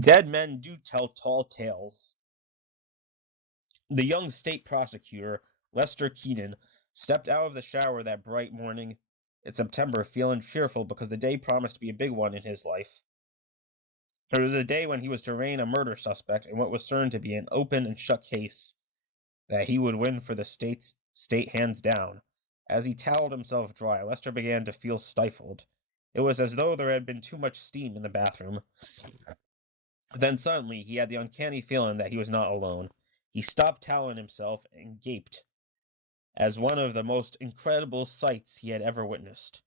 Dead men do tell tall tales. The young state prosecutor, Lester Keenan, stepped out of the shower that bright morning in September feeling cheerful because the day promised to be a big one in his life. It was a day when he was to arraign a murder suspect in what was certain to be an open and shut case that he would win for the state hands down. As he toweled himself dry, Lester began to feel stifled. It was as though there had been too much steam in the bathroom. Then suddenly he had the uncanny feeling that he was not alone. He stopped toweling himself and gaped as one of the most incredible sights he had ever witnessed.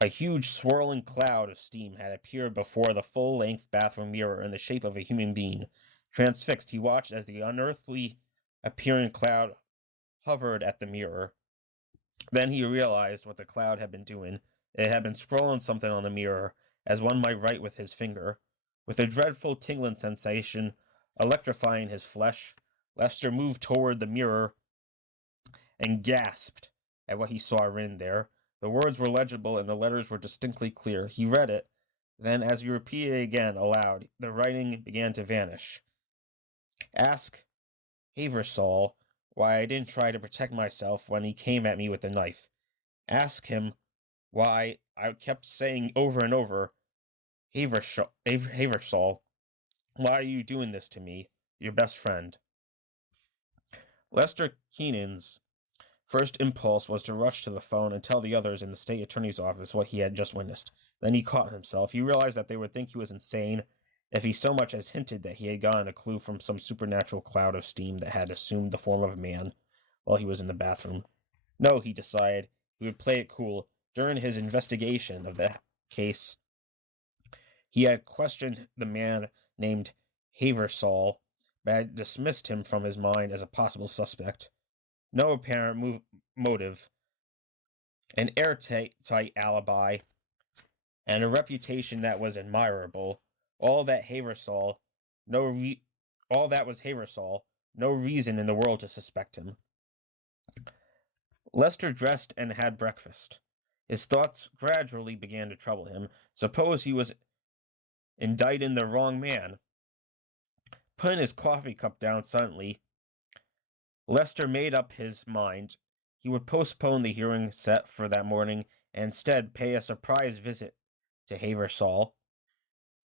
A huge swirling cloud of steam had appeared before the full-length bathroom mirror in the shape of a human being. Transfixed, he watched as the unearthly appearing cloud hovered at the mirror. Then he realized what the cloud had been doing. It had been scrawling something on the mirror, as one might write with his finger. With a dreadful tingling sensation electrifying his flesh, Lester moved toward the mirror and gasped at what he saw written there. The words were legible and the letters were distinctly clear. He read it. Then, as he repeated it again aloud, the writing began to vanish. Ask Haversall why I didn't try to protect myself when he came at me with the knife. Ask him why I kept saying over and over, Haversall, why are you doing this to me, your best friend? Lester Keenan's first impulse was to rush to the phone and tell the others in the state attorney's office what he had just witnessed. Then he caught himself. He realized that they would think he was insane if he so much as hinted that he had gotten a clue from some supernatural cloud of steam that had assumed the form of a man while he was in the bathroom. No, he decided, he would play it cool. During his investigation of the case, he had questioned the man named Haversall, but had dismissed him from his mind as a possible suspect. No apparent motive, an airtight alibi, and a reputation that was admirable. All that Haversall, no re- all that was Haversall, no reason in the world to suspect him. Lester dressed and had breakfast. His thoughts gradually began to trouble him. Suppose he was indicting the wrong man. Putting his coffee cup down suddenly, Lester made up his mind. He would postpone the hearing set for that morning and instead pay a surprise visit to Haversall.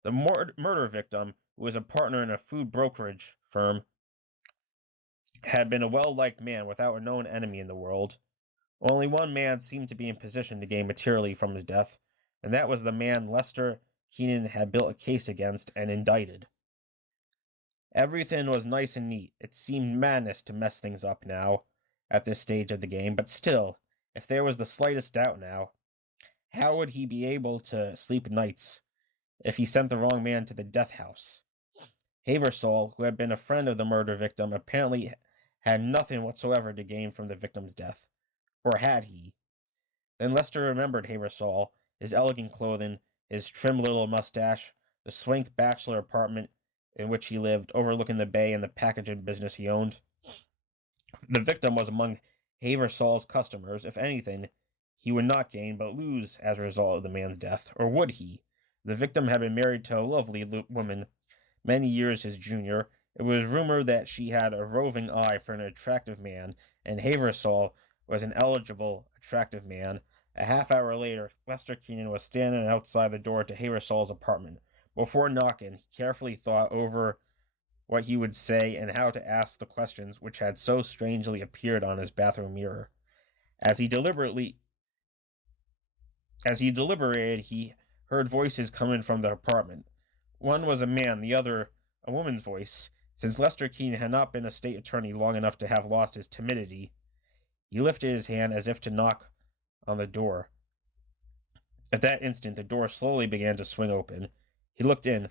The murder victim, who was a partner in a food brokerage firm, had been a well-liked man without a known enemy in the world. Only one man seemed to be in position to gain materially from his death, and that was the man Lester Keenan had built a case against and indicted. Everything was nice and neat. It seemed madness to mess things up now, at this stage of the game, but still, if there was the slightest doubt now, how would he be able to sleep nights if he sent the wrong man to the death house? Haversall, who had been a friend of the murder victim, apparently had nothing whatsoever to gain from the victim's death. Or had he? Then Lester remembered Haversall, his elegant clothing, his trim little mustache, the swank bachelor apartment in which he lived, overlooking the bay and the packaging business he owned. The victim was among Haversall's customers. If anything, he would not gain but lose as a result of the man's death. Or would he? The victim had been married to a lovely woman many years his junior. It was rumored that she had a roving eye for an attractive man, and Haversall was an eligible, attractive man. A half hour later, Lester Keenan was standing outside the door to Haversall's apartment. Before knocking, he carefully thought over what he would say and how to ask the questions which had so strangely appeared on his bathroom mirror. As he deliberated, he heard voices coming from the apartment. One was a man, the other a woman's voice. Since Lester Keenan had not been a state attorney long enough to have lost his timidity, he lifted his hand as if to knock on the door. At that instant, the door slowly began to swing open. He looked in,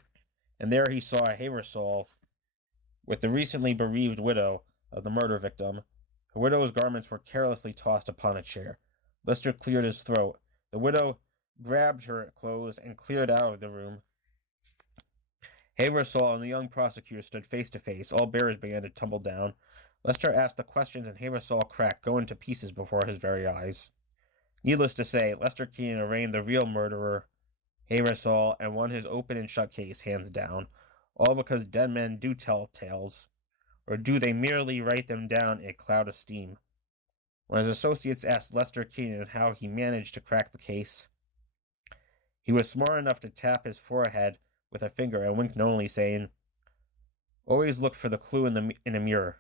and there he saw Haversall with the recently bereaved widow of the murder victim. Her widow's garments were carelessly tossed upon a chair. Lester cleared his throat. The widow grabbed her clothes and cleared out of the room. Haversall and the young prosecutor stood face to face. All barriers began to tumble down. Lester asked the questions, and Haversall cracked, going to pieces before his very eyes. Needless to say, Lester Keenan arraigned the real murderer Haver saw and won his open and shut case hands down, all because dead men do tell tales, or do they merely write them down in a cloud of steam? When his associates asked Lester Keenan how he managed to crack the case, he was smart enough to tap his forehead with a finger and wink knowingly, saying, "Always look for the clue in a mirror."